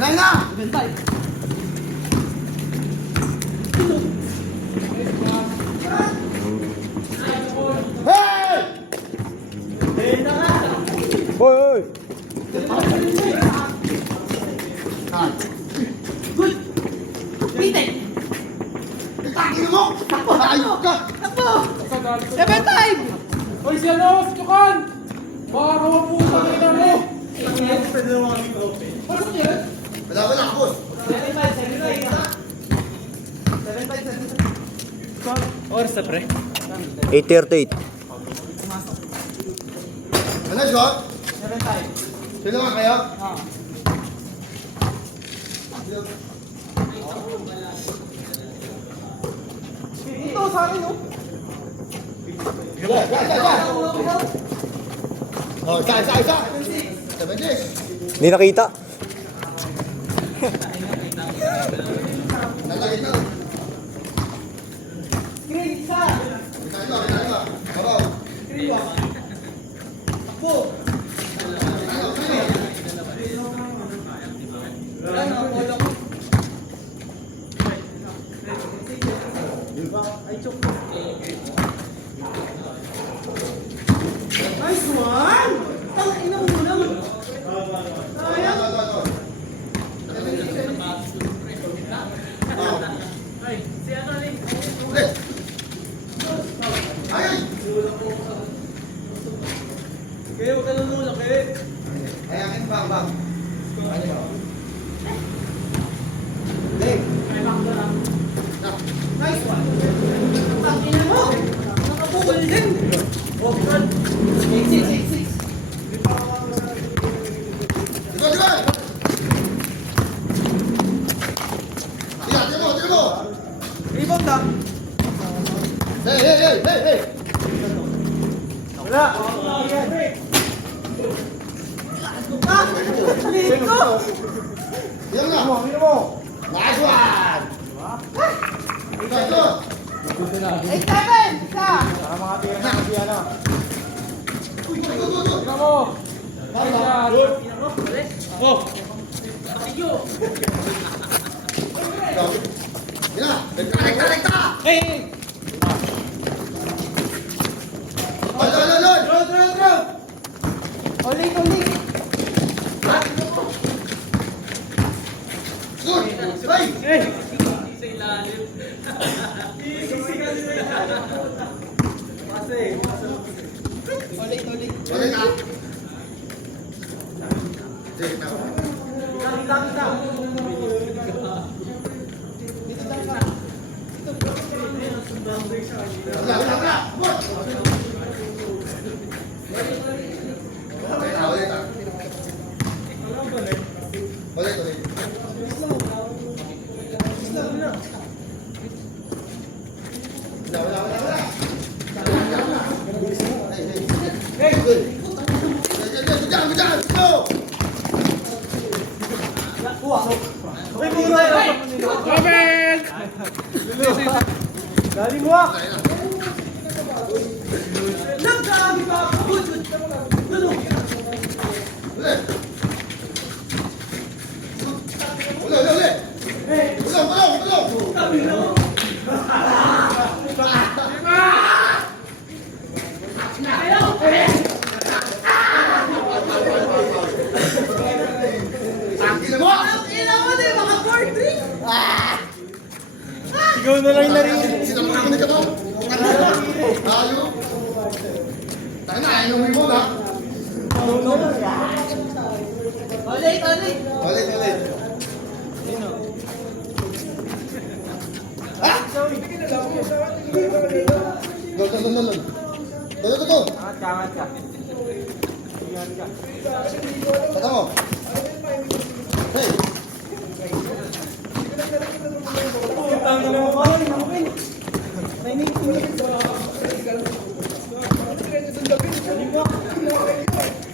Kailangan na! Hey! Hoy, hoy! Bitin! Takin mo! Ayok ka! Takbo! 7-5! Hoy, si ano? Si Tukan! Baka kawapusa kayo na mo! Pasok yan? Wala, boss. 7-5. Oras na pre. 8:38. Ano, shot? 7-5. Sino nga kayo? Ito sa akin, oh. Oh, isa. 76. Hindi nakita. Lalagay na. Screen, isa. Kita. Babaw. Takbo. Ano, polo ko. Ay, chok. Nice one! Tangina mo muna. Sayang. Kaya huwag ka lumulak eh. Ayakin, bang. Nice one. Tangina mo. Nakapukol din. Oh, good. 8-6. Diba? Tingnan mo. Rebound ah. Hey. Wala. Ligo. Yan na. Nice one. Nice one. 8-7. Isa. Tingnan mo! Nice shot! Oh! Yan na. Rekta. Hey! Lol. Ulit. Good. Hey. Hey! Ulit. Balik na. Sige na. Kita. Wala. Ulit. Wala. Hey. Jangan. Go. Comment! Dali mo ah. Nagkami ka. Ulit. Bulong. Tangin mo! Ilang mo din, mga 4-3. Ikaw na lang narinig. Sinamahan ka to? Tayo. Tayo na, ayaw mo na. Ulit. Ha? Lol. Go. Angat ka. Kata mo. Hey.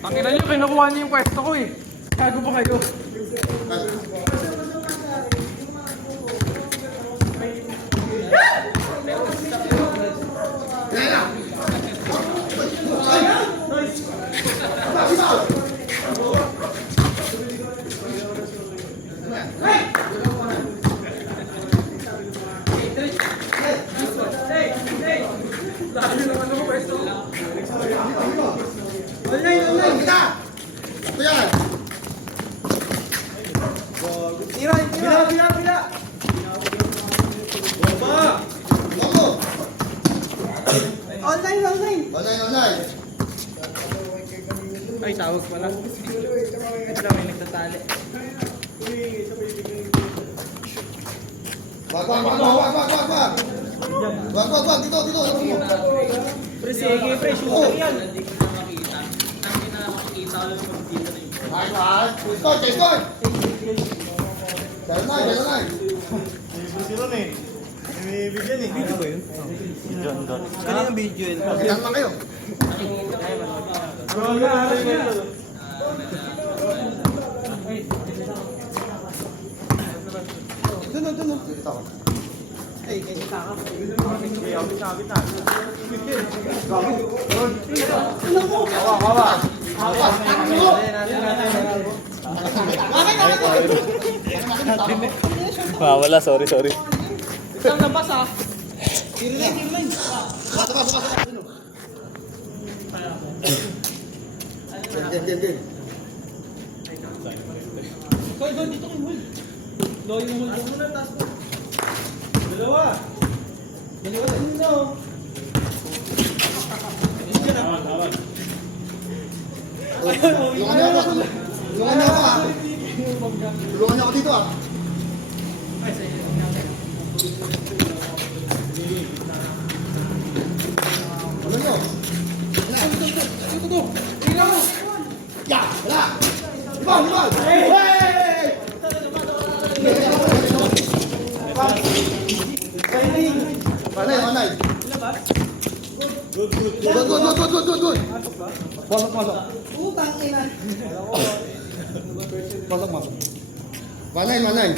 Tangina nyo, kinukuha niyo yung pwesto ko eh. Gago ba kayo? Ito yan. Logo. Online. Online. Ay, tawag pala. Ito lang may nagtatali. Wag. Dito. Pre, sige, pre. Shooter yan. Ay. Score. Dalo na. Kanina video yun. Ilan lang kayo? Doon. Dito. Ay, kaya taka. Wala, sorry. Isang labas ah. Tirlay. Game. Koy, doon dito kay Hul. Loy mo muna, taas mo. Dalawa. Tulungan niyo ako. Tulungan niyo ako dito ah. Tulungan niyo. Ya, wala. Libang. Hey! Manay. Good. Pasok. Utang ina. Pasok. Manay.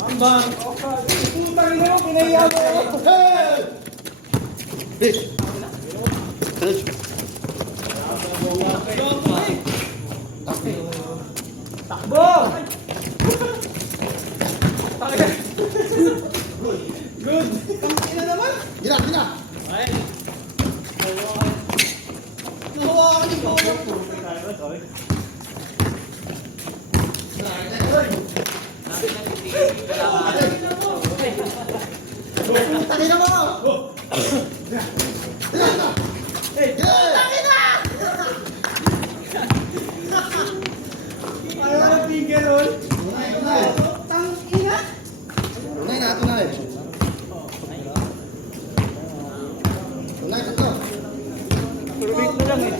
Ambang. Utang ina, pinaya mo. Hey! Takbo! Good! Ina naman! Gina! Nahawa ka ng bawang. Tangina mo! Gina! Hey! Ayaw na finger roll. Tunay. Tangina! Tunay. Tunay, tatlo. Turbik mo lang eh.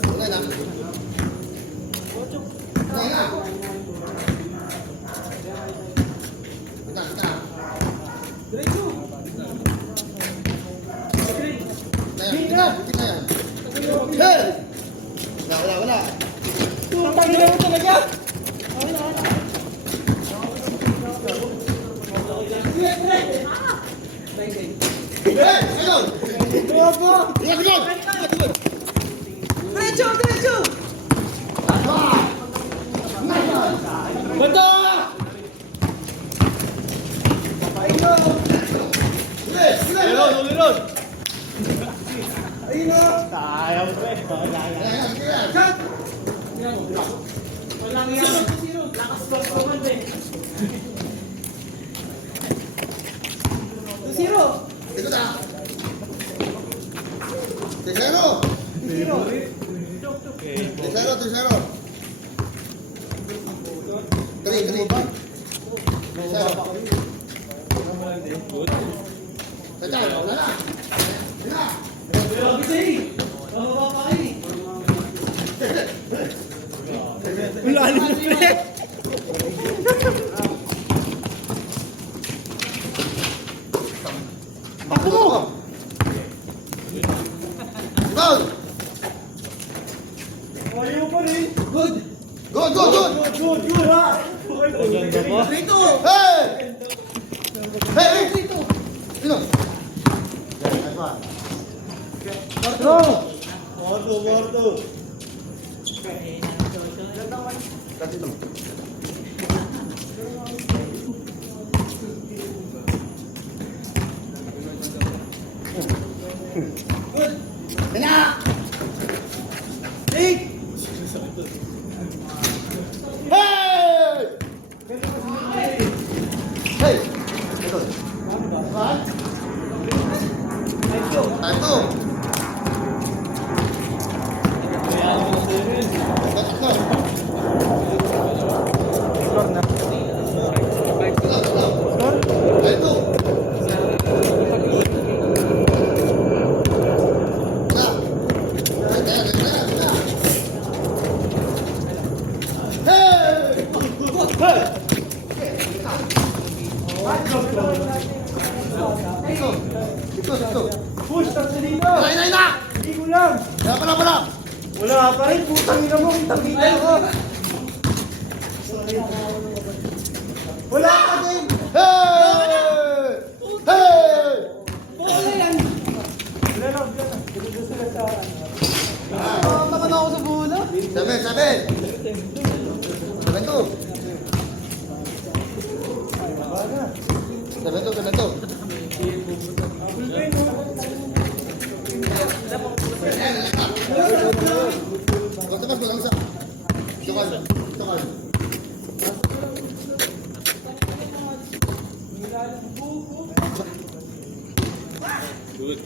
Tunay na. Tunay na. Kita. Diretso! Kita yan. Hey! Wala. Tangina mo talaga! Hey! Ayun! Bobo! Ingat! Diretso! Banda! Ayun! Ayun o! Shot! Walang yan. Lakas ba naman din? 2-0! Ito na. Tercero. 3. Teka, wala na. Wala. Grabe siya eh. Bababa pa kayo eh. Malalim na pre. Ako mo! Goal! Ayaw pa rin. Good. Good, good, good! Good ha. Rito. Hey! Hey, hey! Sino? Nice one. Mordo. Kanya! Hey! Hey! Hey! Ito. One. Time two. Tatlo. Time two. Push, tapos dito. Ina! Hindi ko lang. Pala! Wala pa rin. Putang ina mo. Kitang-kita ko. Wala ka din. Hey! Hey! Wala yan. Wala na. Naman ako sa bola. Seven two. Basta lang isa. Tukal. Good.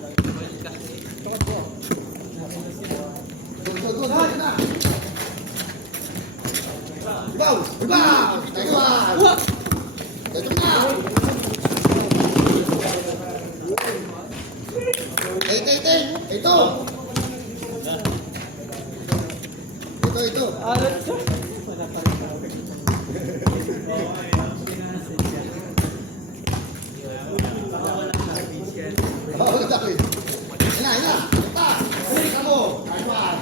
Rebound. Nice one. Ito na. Ito. Alat ka. Oh, ito. Ina. Pa. Balik mo. Nice one.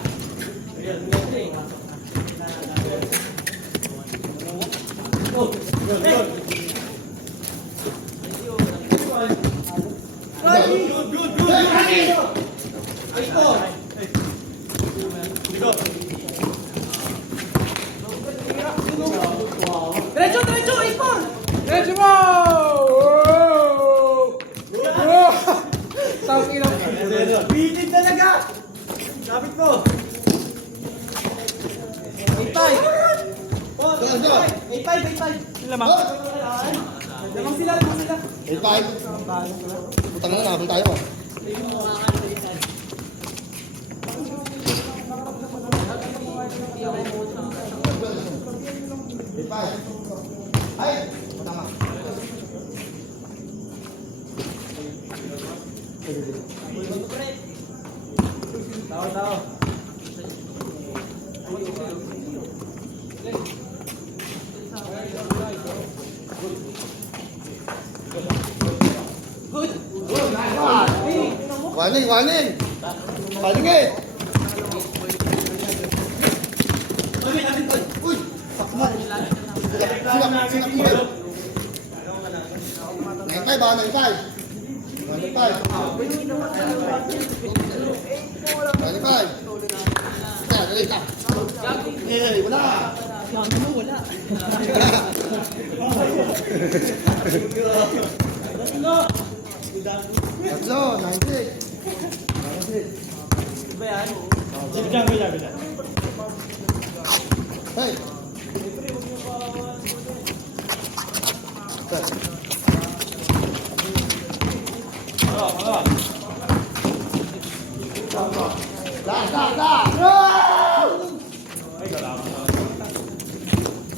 Diretso, Ipon! Let's go! Oh! Tangin ang Bitin talaga! Kapit ko! 8-5! Oh, 8-5! Lamang sila! Hey, five. Putang na nakapil tayo. Hey, five. Ay! Tama. Tao. Warning! Palingit! Uy! Sakmo! Sinap mo! 9-5 ba? 9-5! 9-5! Dali ka! Eh, wala! Tatlo, 96! Hey!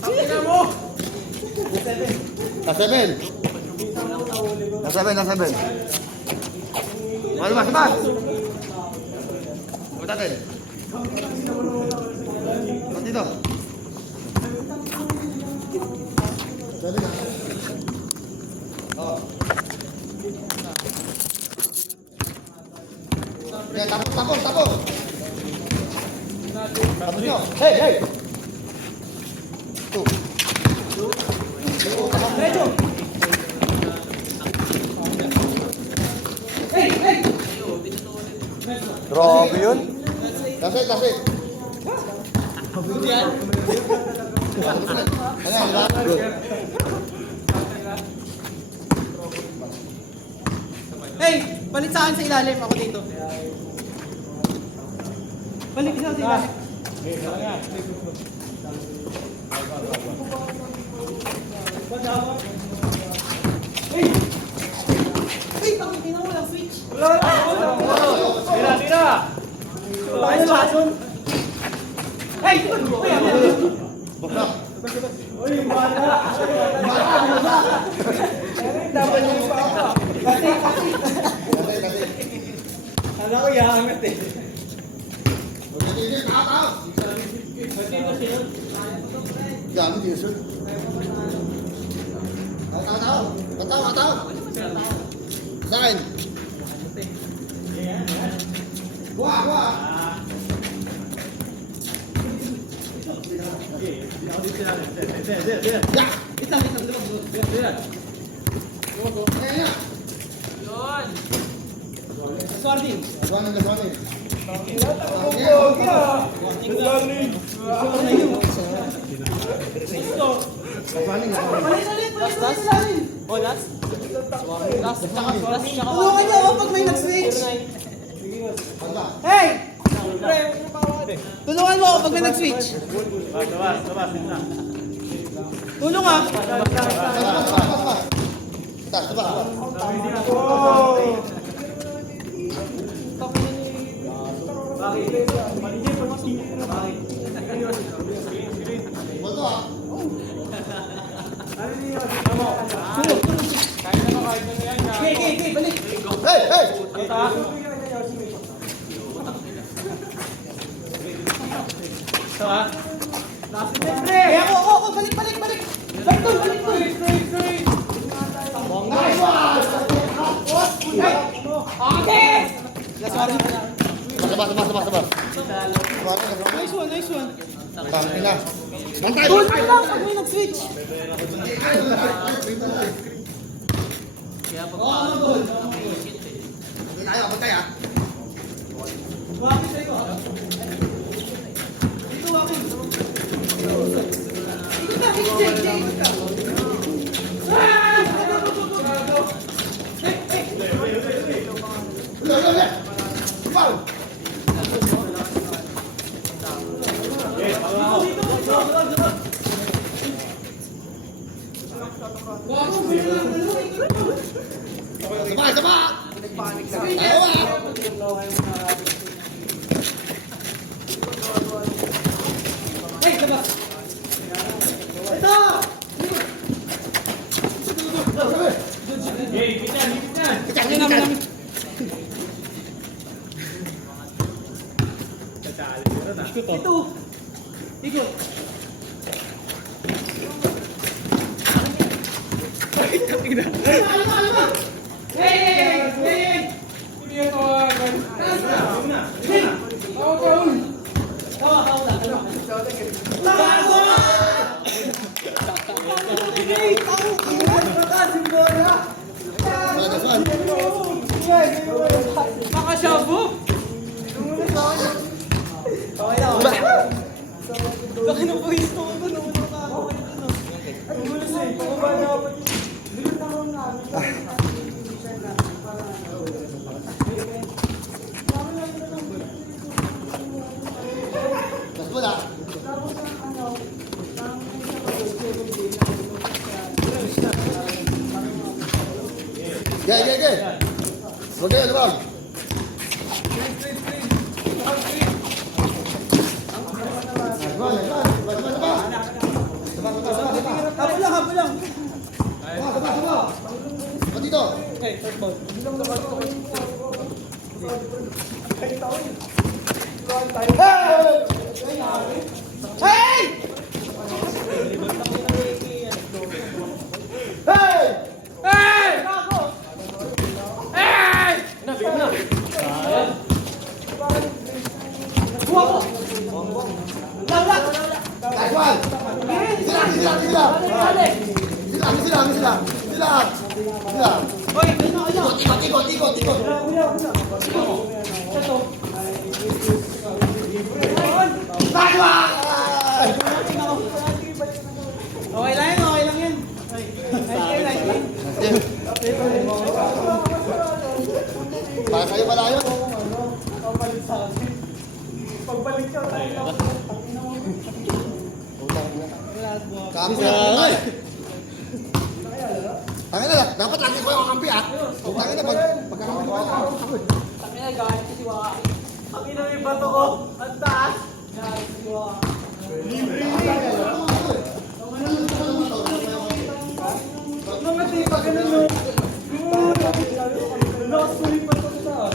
Tingnan mo! 7 Last 7. Last 7, last 7. Mas. Punta natin. Ba't dito? 7 na. Oh. Yeah, tapos. Tapos nyo. Hey! 2. Grabe yun. That's it. Hey, balik sa akin sa ilalim. Ako dito. Balik sa ilalim. Hey, takitin mo lang switch. Tira! Bakit sa bason? Hey! Alam ko yaangat eh. Gamit yun, sir. Tao. Saan? Buah. Itang. Ayan. Swarding. Gaswanin. Last. Oh, last? Last. Tulungan niyo ako pag may nag-switch. Hey! Tulungan mo ako pag may nag-switch. Tulong ah. Taas. Boto ah. Okay, balik. Hey! Kaya ako, balik. Balik. Okay! Sorry. Sabar. Nice one. Tangin na. Bantay! Tulungan lang pag may nag-switch. Bantay ah. Bakit sa'yo ah? Dito bakit? Ikot ka. Ulit. Wow! Sama! Ayaw ah! Hey, labas! Ito! Ikan! Ito! Ikot! Alima! Hey! Hindi ito agad. Tawa lang. Nakasyabu! Okay na. Laki ng pawis ko. Mas wala. Gaya. Luwag. Habol lang. Dito. Okay, first ball. Hey! Hey! Hey! Hey! Nice one! Sila. Ikot. Nice one! Okay lang yan. Nice game. Para kayo pala yun. Pagbalik ka tayo. Kampi na. Tangin na, dapat lagi ko yung kampi ah. Tangin na, pagkakampi ko ako. Tangina, galit si Waka. Ang ina may bato ko. Ang taas. Galit si Waka. Mamati, pag ganun mo. Nakasulit pa ito sa taas.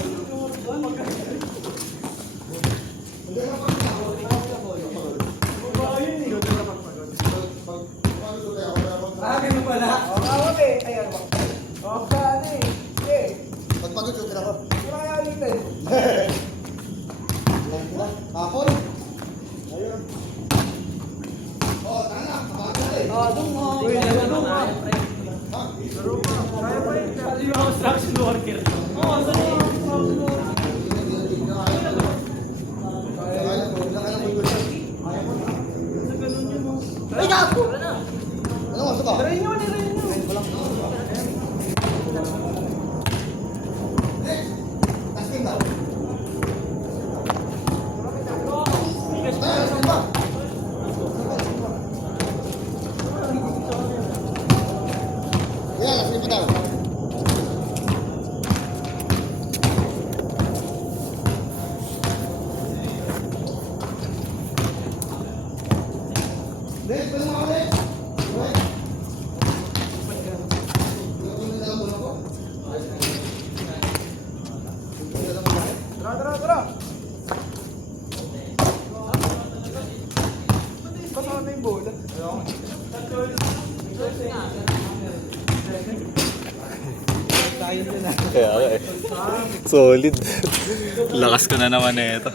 Ganun pala. Okay, ayan mo. Okay, Pagpagod yung tira ko. kaya ulitin. Hapon. Ayun. Oh, tanga na. Kapag na eh. Doon mo. Uy, doon mo. Pati yung construction worker. Oo, saan yung construction worker? Ay, gago! Ano mo, suka? Try nyo. Tasking daw. Tasking ba? Yan, tasking pa daw. Dek, pwede mo ako, Dek? Okay. Tuloy na lang muna ko. Tara. Pasama na yung bola. Kaya eh. Solid. Lakas ko na naman eh ito.